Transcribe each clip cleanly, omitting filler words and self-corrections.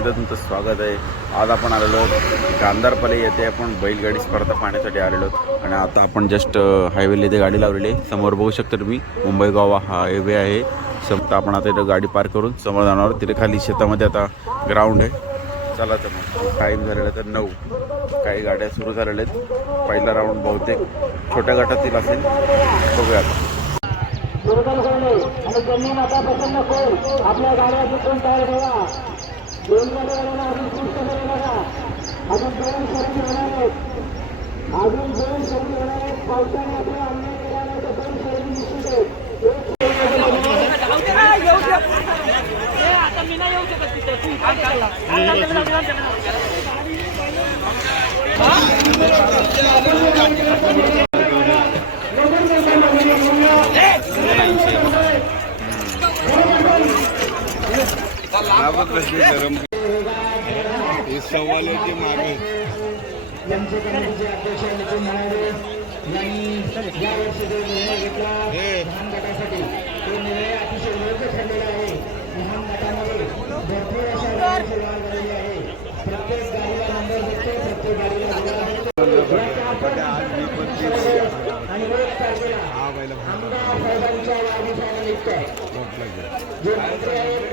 एकदा तुमचं स्वागत आहे। आज आपण आलेलो गांधारपल्ली येथे आपण बैलगाडी स्पर्धा पाहण्यासाठी आलेलो आणि आता आपण जस्ट हायवेला इथे गाडी लावलेली आहे। समोर बघू शकता तुम्ही मुंबई गोवा हायवे आहे। समोर आपण आता इथे गाडी पार्क करून समोर जाणार। तिथे खाली शेतामध्ये आता ग्राउंड आहे। चला तर मग टाईम झालेला तर 9 काही गाड्या सुरू झालेल्या आहेत। पहिला राऊंड बहुतेक छोट्या गटातील असेल, बघूया। आणि त्यांनी आता पसंत करून आपल्या गाड्या जिंकून तयार ठेवा। दोन गाड्यांना अजून पुष्ट करू नका। अजून दोन शर्ती होणार आहेत। अजून दोन शर्ती होणार आहेत। पावसाने आपला अन्याय केला नाही तर दोन शर्ती निश्चित आहेत। आता मी नाही येऊ शकत तिथे। सवालाचे मागे त्यांचे कमिटीचे अध्यक्ष नितीन महाराज यांनी यावर्षी जो निर्णय घेतला लहान गटासाठी, तो निर्णय अतिशय योग्य ठरलेला आहे। लहान गटामध्ये भरपूर अशा गाड्यांची वाढ झालेली आहे। प्रत्येक गाडीला नंबर भेटतो, प्रत्येक गाडीला आणि 1 तारखेला आमदार साहेबांच्या वाढदिवसानिमित्त जे मंत्री आहेत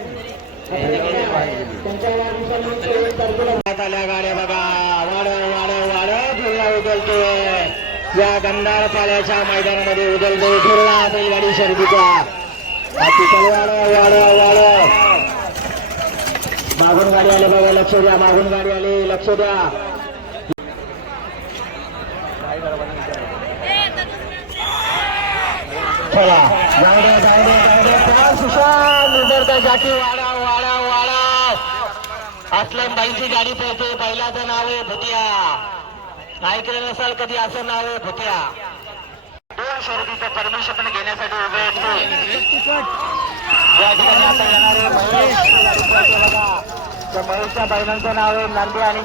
त्यांच्या वाढदिवसानिमित्त 1 तारखेला आल्या गाड्या बघा वाढ उदलतोय। या गंधारपाल्याच्या मैदानामध्ये उदलतोय ठरला बैलगाडी शर्यतीचा। वाढ मागून गाडी आले बघा, लक्ष द्या। मागून गाडी आली, लक्ष द्या। चला जाऊ दे सुशांत निदर्तासाठी वाढा। असलम बाईची गाडी पळते। बैलाचं नाव आहे भुतिया। ऐकलं नसाल कधी असं नाव आहे भुतिया। 2 शर्यतीचं परमिशन घेण्यासाठी उभे या ठिकाणी आता येणारे महेशच्या बैलांचं नाव आहे नंदी आणि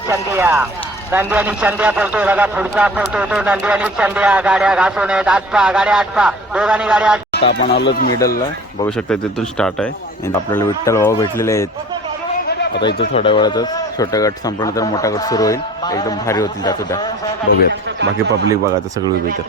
चंदिया पळतोय बघा। पुढचा पळतोय तो नंदी आणि चंदिया। गाड्या घासून आहेत। गाड्या आटपा दोघांनी गाड्या आता आपण आलोच मिडलला, बघू शकता तिथून स्टार्ट आहे आणि आपल्याला विठ्ठल भाऊ भेटलेले आहेत। आता इथं थोड्या वेळातच छोटा गट संपल्यानंतर मोठा गट सुरू होईल। एकदम भारी होतील त्या सुद्धा, बघूयात। बाकी पब्लिक बघा आता सगळं उभी इथं।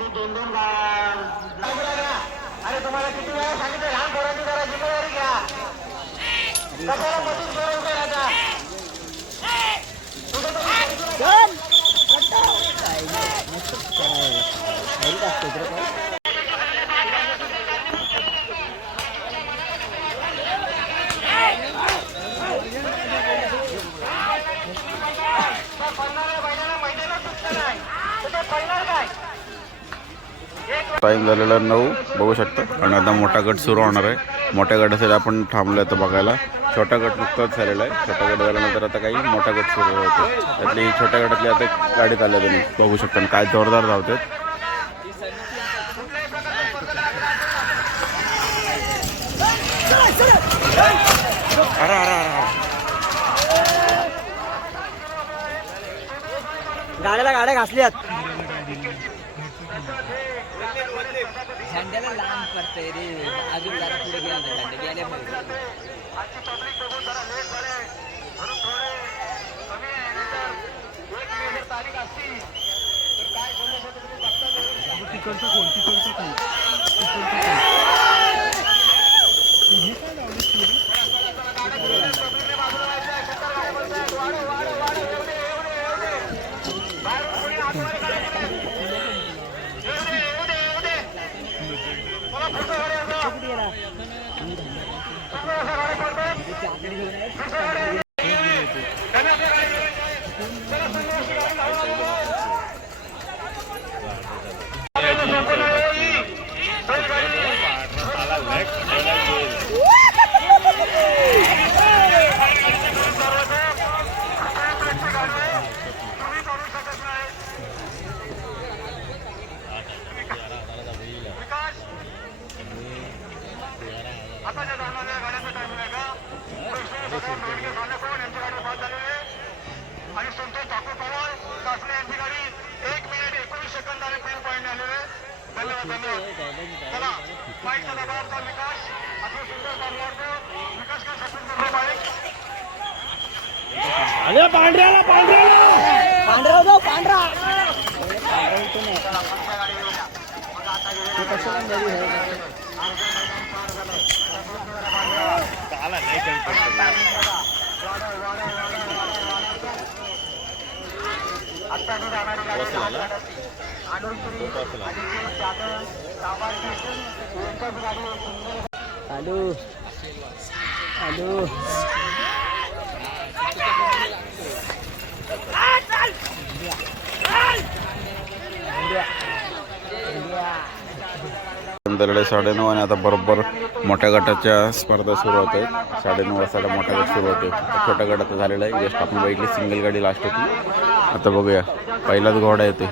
टाईम झालेला 9 बघू शकता आणि आता मोठा गट सुरू होणार आहे। मोठ्या गटासाठी आपण थांबलो आता बघायला। छोटा गट नुकताच झालेला आहे। छोटा गट झाल्यानंतर आता काही मोठा गट सुरू होतो। त्यातली छोट्या गटातली आता गाडीत आल्या तुम्ही बघू शकता काय जोरदार धावतात। गाड्या घासल्यात। झेंड्याला लांब पडतंय रे, अजून जरा पुढे गेला झेंडे गेल्या आणि संतोष ठाकूर पवार कासले यांची गाडी 1 मिनिट 19 सेकंद आणि 3 पॉईंट आलेले। धन्यवाद धन्यवाद। चला बाईकचा दबावचा विकास अति सुंदर चालू विकास का सचिन बाईक संध्याकाळी 9:30 आणि आता बरोबर मोठ्या गटाच्या स्पर्धा सुरू होत आहेत. 9:30 वाजता मोठा गट सुरू होते. छोट्या गटात झालेला आहे. जस्ट आपण बघितली सिंगल गाडी लास्ट होती. आता बघूया पहिलाच घोडा येते.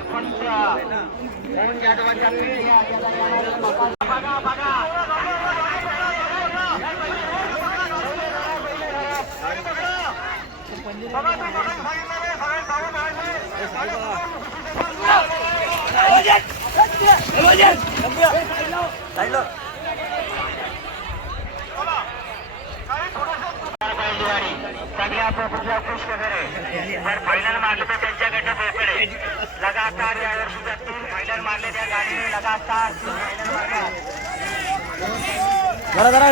सगळ्या प्रकारच्या खुश वगैरे जर फायनल मारले तर त्यांच्या गटात भेटले. लगातार या वर्षीच्या 3 फायनल मारले त्या गाडीने. लगातार 3 फायनल मारल्या. माझ्या गाडीत 4-5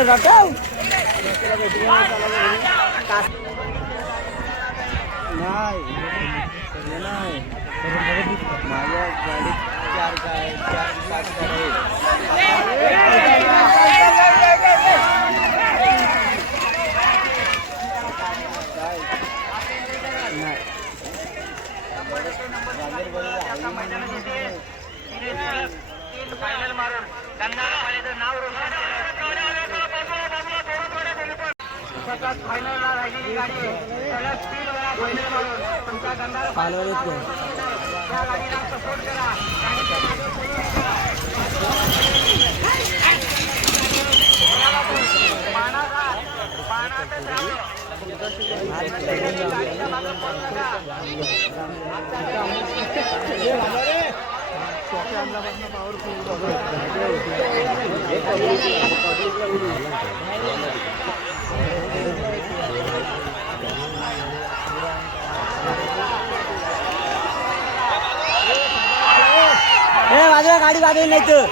फायनल मारून त्यांना नाव रोशन फायनलला राहिलेली गाडी सलग 3 वेळा फायनल मारून तुमचा गंधार त्या गाडीला सपोर्ट करा. माझ्या गाडी बाजू नाही तर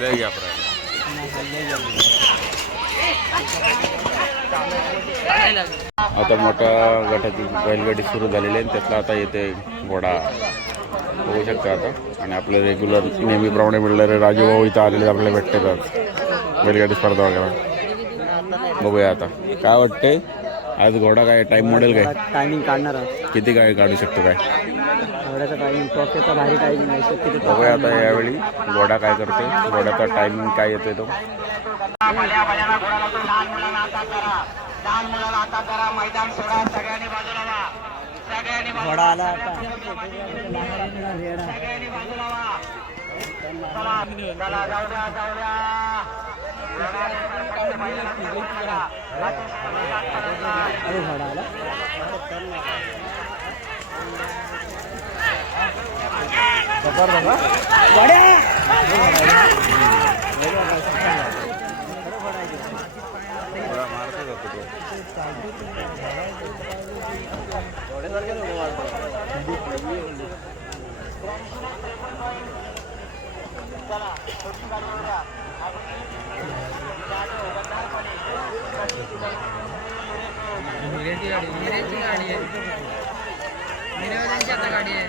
लय घ्या आता मोठ्या गटाची बैलगाडी सुरू झालेली आहे. त्यातला आता येते घोडा होऊ शकतं आता. आणि आपलं रेग्युलर नेहमीप्रमाणे मिळणारे राजूभाऊ इथं आलेले आपल्याला भेटतात बैलगाडी स्पर्धा वगैरे. बघूया आता काय वाटतंय आज घोडा काय टाइम मॉडेल काय टायमिंग काढणार किती काय काढू शकतो काय घोड्याचा टायमिंग टॉपचा भारी टायमिंग आहे. बघूया आता यावेळी घोडा काय करते. घोड्याचा टायमिंग काय येतोय तो. लहान मुलाला आता करा. मैदान सोडा. सगळ्यांनी बाजूला व्हा. सगळ्यांनी घोडा आला आता सगळ्यांनी बाजूला व्हा. चला चला जाऊ द्या जाऊ द्या. घोडा आला मिऱ्याची गाडी आहे. मिऱ्याची आता गाडी आहे.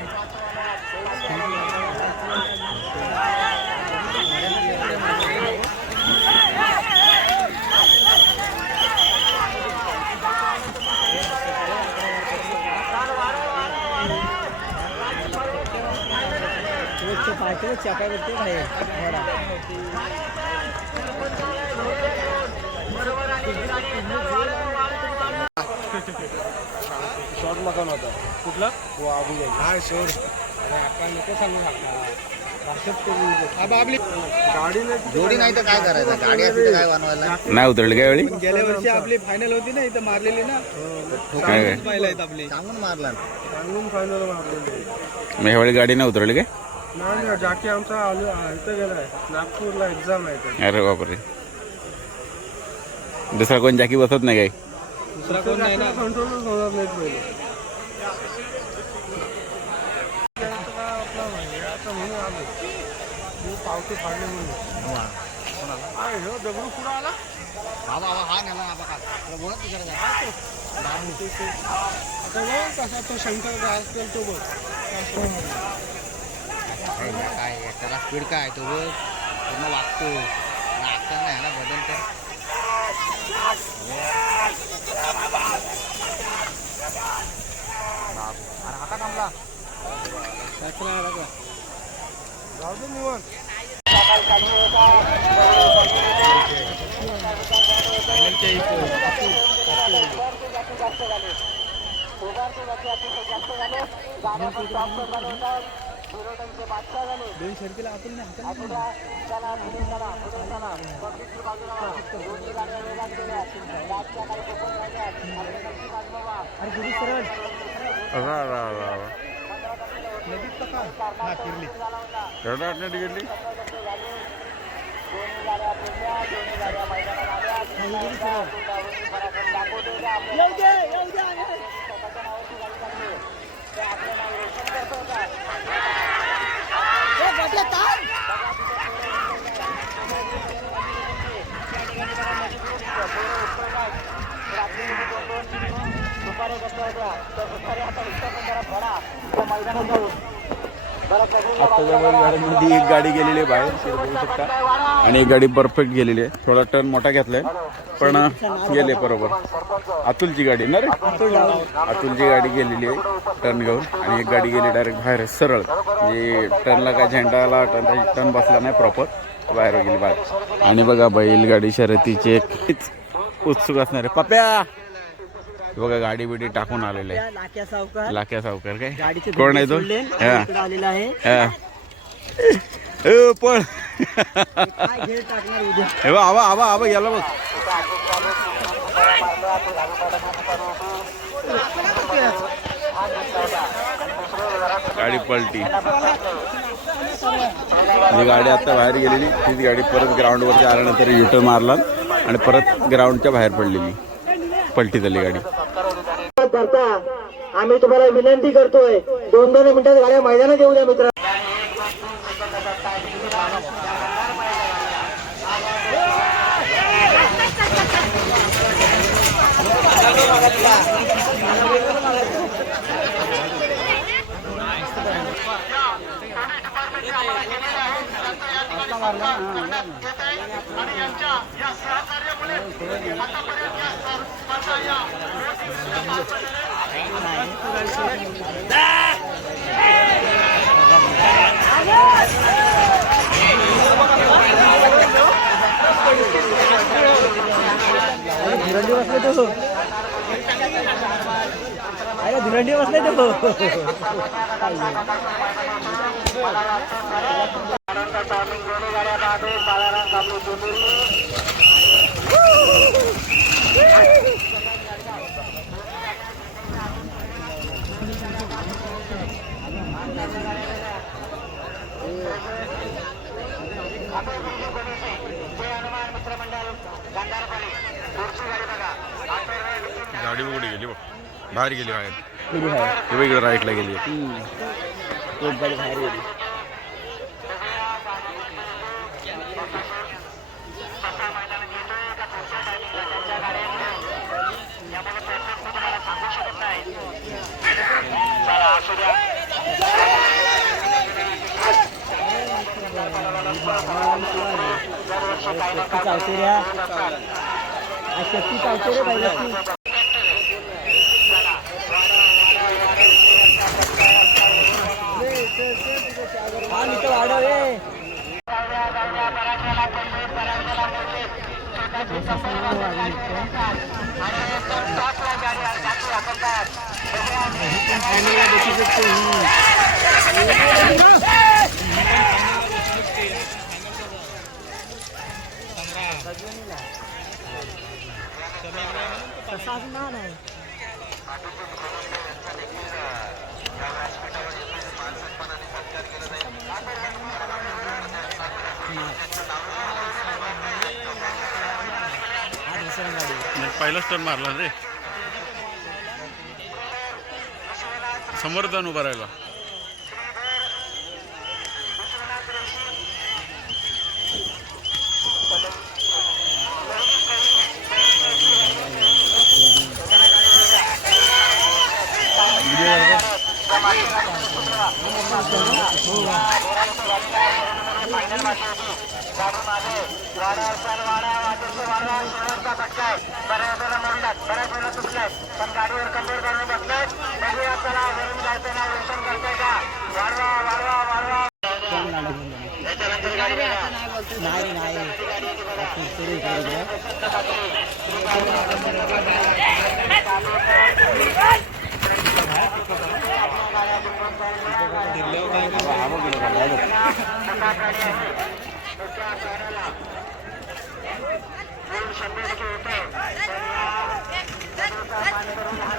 पाचवे चाका करते भाई शॉर्ट मकान होता कुठला? हा शोर. अरे आपण नको सांगू शकता. जोडी नाही तर काय करायचं, गाडी असते काय बनवायला. नाही उतरली काय वेळी गेल्या वर्षी आपली फायनल होती ना इथं मारलेली ना, काय पाहिलं आहेत आपली. सांगून मारला मग ह्यावेळी गाडी नाही उतरली काय? नाही जाकी आमचा इथं गेलाय नागपूरला एक्झाम आहे. अरे बापरे, दुसरा कोण जॅकी बसत नाही काय? दुसरा कोण नाही ना, कंट्रोलच होणार नाहीत पहिले. आता म्हणून आलो पावते फाडले म्हणून दगडू पुढं आला. हा नेला ना बघा, बोलत विचारायचं आता बघ कसा तो शंकर असेल तो बघ. काय त्याला स्पीड काय तो बघ, पूर्ण वागतो नागता नाही ना बदल तर. आता थांबला जाऊ दे निवांत. दोन शर्तीला आपण गेली आत्ताच्या बैलगाड्यांमध्ये एक गाडी गेलेली आहे बाहेर, ते बघू शकता, आणि एक गाडी परफेक्ट गेलेली आहे. थोडा टर्न मोठा घेतलाय पण गेले बरोबर. अतुलची गाडी ना रे, अतुलची गाडी गेलेली आहे टर्न घेऊन, आणि एक गाडी गेली डायरेक्ट बाहेर सरळ, म्हणजे टर्नला काय झेंडाला टर्न बसला नाही प्रॉपर, बाहेर गेली बाहेर. आणि बघा बैलगाडी शर्यतीचे एक उत्सुक असणारे पप्या बघा गाडी बिडी टाकून आलेले आहे. लाक्या सावकार काय कोण आहे तो? आलेला आहे पळ आवा आवा आवा याला बघ. गाडी पलटी, ही गाडी आता बाहेर गेलेली, तीच गाडी परत ग्राउंडवरती आल्यानंतर युटर्न मारला आणि परत ग्राउंडच्या बाहेर पडलेली, पलटी झाली गाडी. आम्ही तुम्हाला विनंती करतोय 2-2 मिनिटात गाड्या मैदानात येऊ द्या मित्र. आणि यांच्या या सहकार्यामुळे आतापर्यंत या स्पर्धा या धुरंडी बसले तो गाडी उघडी गेली बघ, बाहेर गेली बाहेर, इकडे राईटला गेली. बाहेर गेली. चावते रे शक्ती चावते रे बाई. हा मी तर वाढव रे. अजून लहान आहे. हा दुसरा गाडी. पहिलाच टर्न मारला रे, समोर जाऊन उभा राहिला. पण गाडीवर कंपेअर करून बसलाय. बघूया चला वरून जायचं ना रोशन करताय का. वाढवा वाढवा वाढवा. नाही नाही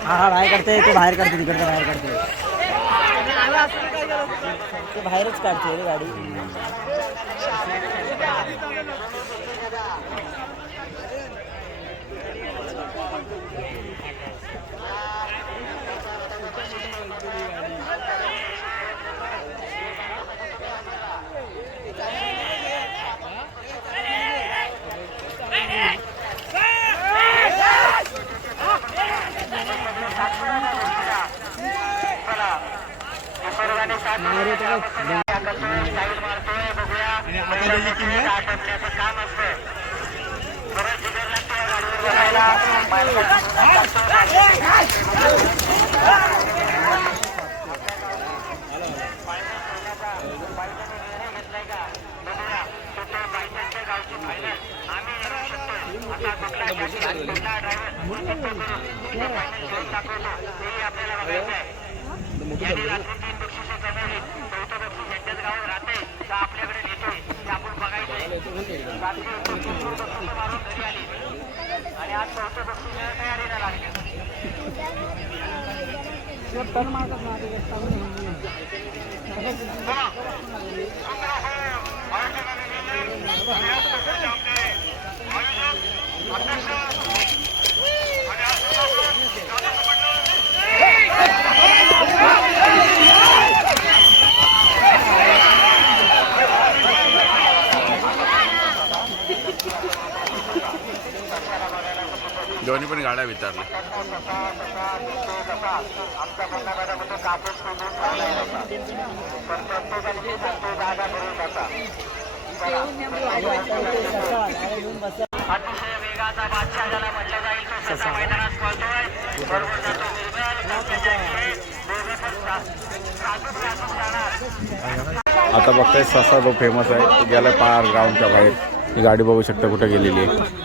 हा बाहेर काढते ते, बाहेर काढते तिकडचं बाहेर काढते ते, बाहेरच काढते रे गाडी. दोन्ही पण गाड्या विचारल्या. अतिशय वेगाचा बादशाह ज्याला म्हटलं जाईल तो ससा मैदानात पळतोय. बरोबर जातो आता बघताय ससा जो फेमस आहे तो गेला पार ग्राउंडच्या बाहेर. ही गाडी बघू शकता कुठे गेलेली आहे.